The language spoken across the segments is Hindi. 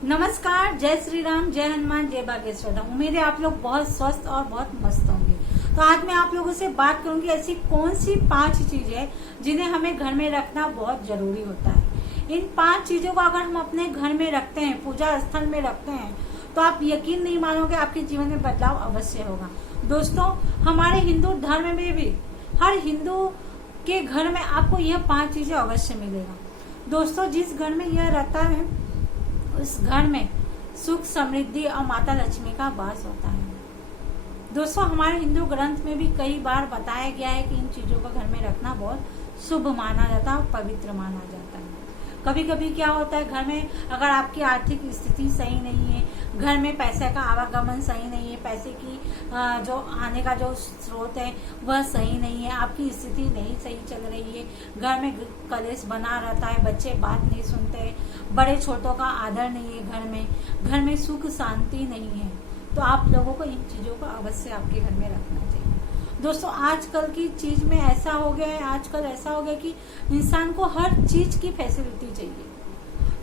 नमस्कार, जय श्री राम, जय हनुमान, जय बागेश्वर। उम्मीद है आप लोग बहुत स्वस्थ और बहुत मस्त होंगे। तो आज मैं आप लोगों से बात करूंगी ऐसी कौन सी 5 चीजें जिन्हें हमें घर में रखना बहुत जरूरी होता है। इन 5 चीजों को अगर हम अपने घर में रखते हैं, पूजा स्थल में रखते हैं, तो आप यकीन नहीं मानोगे आपके जीवन में बदलाव अवश्य होगा। दोस्तों, हमारे हिंदू धर्म में भी हर हिंदू के घर में आपको यह 5 चीजें अवश्य मिलेगा। दोस्तों, जिस घर में यह रहता है उस घर में सुख, समृद्धि और माता लक्ष्मी का वास होता है। दोस्तों, हमारे हिंदू ग्रंथ में भी कई बार बताया गया है कि इन चीजों को घर में रखना बहुत शुभ माना जाता है और पवित्र माना जाता है। कभी कभी क्या होता है, घर में अगर आपकी आर्थिक स्थिति सही नहीं है, घर में पैसे का आवागमन सही नहीं है, पैसे की जो आने का जो स्रोत है वह सही नहीं है, आपकी स्थिति नहीं सही चल रही है, घर में कलेश बना रहता है, बच्चे बात नहीं सुनते, बड़े छोटों का आदर नहीं है, घर में सुख शांति नहीं है, तो आप लोगों को इन चीजों को अवश्य आपके घर में रखना चाहिए। दोस्तों, आजकल की चीज में ऐसा हो गया है, आजकल ऐसा हो गया कि इंसान को हर चीज की फैसिलिटी चाहिए।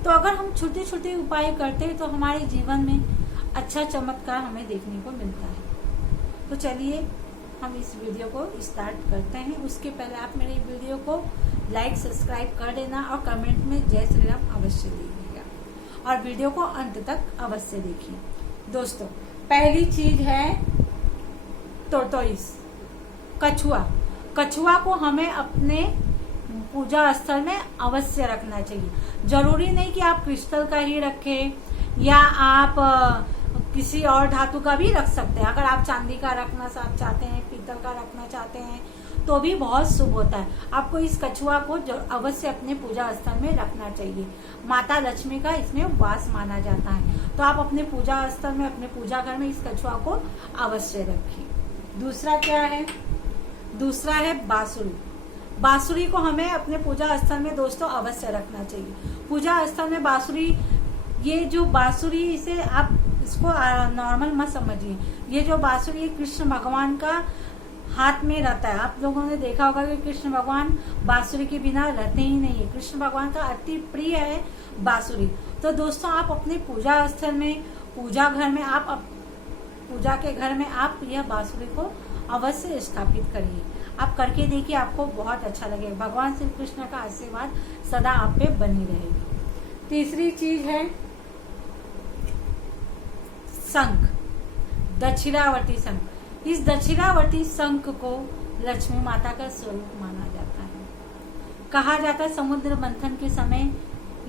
तो अगर हम छोटे छोटे उपाय करते हैं तो हमारे जीवन में अच्छा चमत्कार हमें देखने को मिलता है। तो चलिए हम इस वीडियो को स्टार्ट करते हैं। उसके पहले आप मेरे वीडियो को लाइक, सब्सक्राइब कर देना और कमेंट में जय श्री राम अवश्य दीजिएगा और वीडियो को अंत तक अवश्य देखिए। दोस्तों, पहली चीज है टोरटोइस, कछुआ। कछुआ को हमें अपने पूजा स्थल में अवश्य रखना चाहिए। जरूरी नहीं कि आप क्रिस्टल का ही रखें या आप किसी और धातु का भी रख सकते हैं। अगर आप चांदी का रखना चाहते हैं, पीतल का रखना चाहते हैं तो भी बहुत शुभ होता है। आपको इस कछुआ को अवश्य अपने पूजा स्थल में रखना चाहिए। माता लक्ष्मी का इसमें वास माना जाता है। तो आप अपने पूजा स्थल में, अपने पूजा घर में इस कछुआ को अवश्य रखिए। दूसरा क्या है? दूसरा है बांसुरी। बांसुरी को हमें अपने पूजा स्थल में दोस्तों अवश्य रखना चाहिए। पूजा स्थल में बांसुरी, ये जो बांसुरी, इसे आप इसको नॉर्मल मत समझिए। ये जो बांसुरी है कृष्ण भगवान का हाथ में रहता है। आप लोगों ने देखा होगा कि कृष्ण भगवान बांसुरी के बिना रहते ही नहीं है। कृष्ण भगवान का अति प्रिय है बांसुरी। तो दोस्तों, आप अपने पूजा स्थल में, पूजा घर में, पूजा के घर में आप यह बांसुरी को अवश्य स्थापित करिए। आप करके देखिए, आपको बहुत अच्छा लगेगा। भगवान श्री कृष्ण का आशीर्वाद सदा आप पे बनी रहेगी। तीसरी चीज है शंख, दक्षिणावर्ती शंख। इस दक्षिणावर्ती शंख को लक्ष्मी माता का स्वरूप माना जाता है। कहा जाता है समुद्र मंथन के समय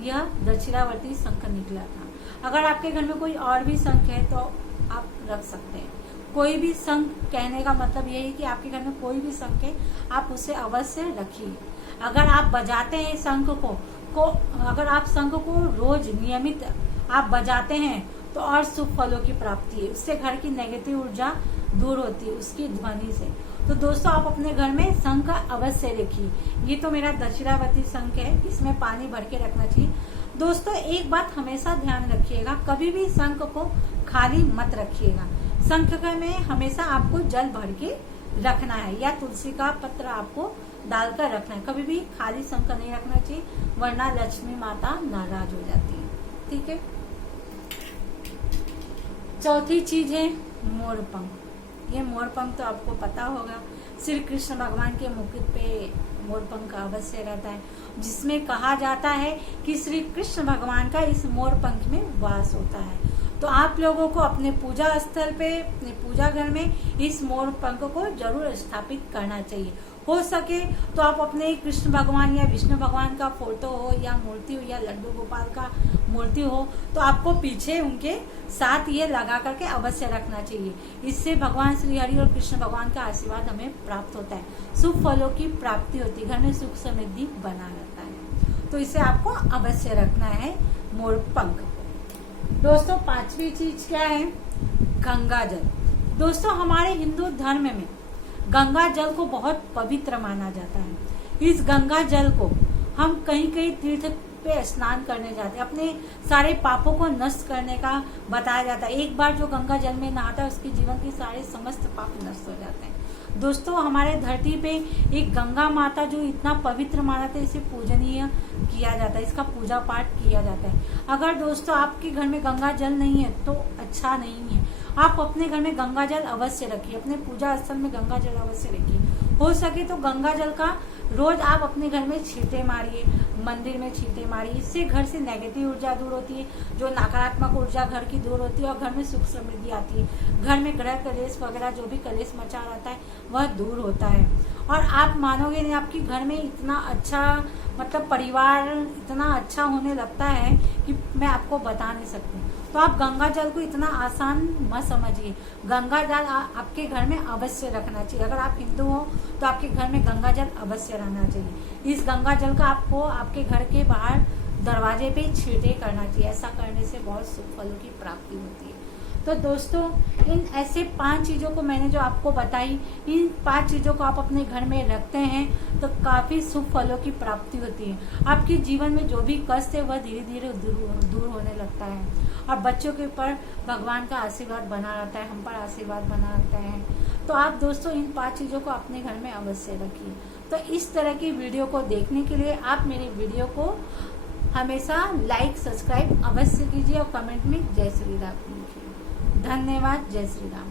यह दक्षिणावर्ती शंख निकला था। अगर आपके घर में कोई और भी शंख है तो आप रख सकते हैं। कोई भी शंख, कहने का मतलब यही है कि आपके घर में कोई भी शंख है आप उसे अवश्य रखिए। अगर आप बजाते हैं शंख को अगर आप शंख को रोज नियमित आप बजाते हैं तो और शुभ फलों की प्राप्ति है। उससे घर की नेगेटिव ऊर्जा दूर होती है उसकी ध्वनि से। तो दोस्तों, आप अपने घर में शंख अवश्य रखिए। ये तो मेरा दक्षिणावर्ती शंख है, इसमें पानी भर के रखना चाहिए। दोस्तों, एक बात हमेशा ध्यान रखिएगा, कभी भी शंख को खाली मत रखिएगा। शंख में हमेशा आपको जल भर के रखना है या तुलसी का पत्र आपको डालकर रखना है। कभी भी खाली शंख नहीं रखना चाहिए, वरना लक्ष्मी माता नाराज हो जाती है। ठीक है। चौथी चीज है मोरपंख। ये मोरपंख तो आपको पता होगा, श्री कृष्ण भगवान के मुकुट पे मोरपंख अवश्य रहता है, जिसमें कहा जाता है कि श्री कृष्ण भगवान का इस मोरपंख में वास होता है। तो आप लोगों को अपने पूजा स्थल पे, अपने पूजा घर में इस मोर पंख को जरूर स्थापित करना चाहिए। हो सके तो आप अपने कृष्ण भगवान या विष्णु भगवान का फोटो हो या मूर्ति हो या लड्डू गोपाल का मूर्ति हो तो आपको पीछे उनके साथ ये लगा करके अवश्य रखना चाहिए। इससे भगवान श्री हरि और कृष्ण भगवान का आशीर्वाद हमें प्राप्त होता है। शुभ फलों की प्राप्ति होती है, घर में सुख समृद्धि बना रहता है। तो इसे आपको अवश्य रखना है, मोर पंख। दोस्तों, 5वीं चीज क्या है? गंगा जल। दोस्तों, हमारे हिंदू धर्म में गंगा जल को बहुत पवित्र माना जाता है। इस गंगा जल को हम कहीं कहीं तीर्थ पे स्नान करने जाते हैं, अपने सारे पापों को नष्ट करने का बताया जाता है। एक बार जो गंगा जल में नहाता है उसके जीवन के सारे समस्त पाप नष्ट हो जाते हैं। दोस्तों हमारे धरती पे एक गंगा माता जो इतना पवित्र माना था, इसे पूजनीय किया जाता है, इसका पूजा पाठ किया जाता है। अगर दोस्तों आपके घर में गंगा जल नहीं है तो अच्छा नहीं है। आप अपने घर में गंगा जल अवश्य रखिए, अपने पूजा स्थल में गंगा जल अवश्य रखिए। हो सके तो गंगा जल का रोज आप अपने घर में छींटे मारिए, मंदिर में छींटे मारिए। इससे घर से नेगेटिव ऊर्जा दूर होती है, जो नकारात्मक ऊर्जा घर की दूर होती है और घर में सुख समृद्धि आती है। घर में ग्रह कलेश वगैरह जो भी कलेश मचा रहता है वह दूर होता है। और आप मानोगे नहीं, आपके घर में इतना अच्छा मतलब परिवार इतना अच्छा होने लगता है कि मैं आपको बता नहीं सकती। तो आप गंगा जल को इतना आसान मत समझिए। गंगा जल आपके घर में अवश्य रखना चाहिए। अगर आप हिंदू हो तो आपके घर में गंगा जल अवश्य रहना चाहिए। इस गंगा जल का आपको आपके घर के बाहर दरवाजे पे छींटे करना चाहिए। ऐसा करने से बहुत शुभ फलों की प्राप्ति होती है। तो दोस्तों इन ऐसे 5 चीज़ों को मैंने जो आपको बताई, इन 5 चीज़ों को आप अपने घर में रखते हैं तो काफ़ी शुभ फलों की प्राप्ति होती है। आपके जीवन में जो भी कष्ट है वह धीरे धीरे दूर होने लगता है। और बच्चों के ऊपर भगवान का आशीर्वाद बना रहता है, हम पर आशीर्वाद बना रहता है। तो आप दोस्तों इन 5 चीज़ों को अपने घर में अवश्य रखिए। तो इस तरह की वीडियो को देखने के लिए आप मेरे वीडियो को हमेशा लाइक सब्सक्राइब अवश्य कीजिए और कमेंट में जय श्री राम लिखिए। धन्यवाद। जय श्री राम।